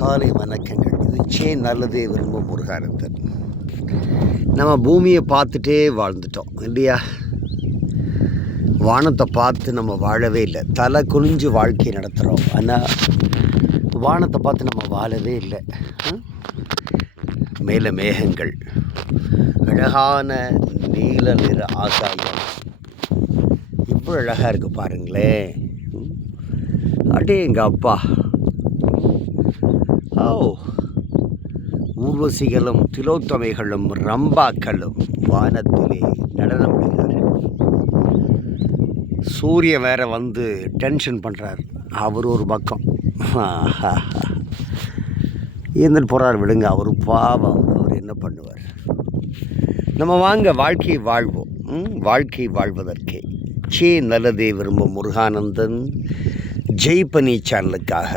காலை வணக்கங்கள். இது நல்லதே விரும்பும் முருகானந்தன். நம்ம பூமியை பார்த்துட்டே வாழ்ந்துட்டோம் இல்லையா? வானத்தை பார்த்து நம்ம வாழவே இல்லை. தலை குனிஞ்சு வாழ்க்கை நடத்துகிறோம். ஆனால் வானத்தை பார்த்து நம்ம வாழவே இல்லை. மேலே மேகங்கள், அழகான நீல நிற ஆகாயம் இவ்வளோ அழகாக இருக்குது பாருங்களேன். அடே எங்கள் அப்பா! ஓ, ஊர்வசிகளும் திலோத்தமைகளும் ரம்பாக்களும் வானத்திலே நடனமிடுகிறார். சூரியன் வேற வந்து டென்ஷன் பண்ணுறார். அவர் ஒரு பக்கம் ஏந்தன் போகிறார். விடுங்க, அவர் பாவம். அவர் என்ன பண்ணுவார்? நம்ம வாங்க வாழ்க்கையை வாழ்வோம். வாழ்க்கை வாழ்வதற்கே நல்லதே விரும்பும் முருகானந்தன் ஜெய்பனி சேனலுக்காக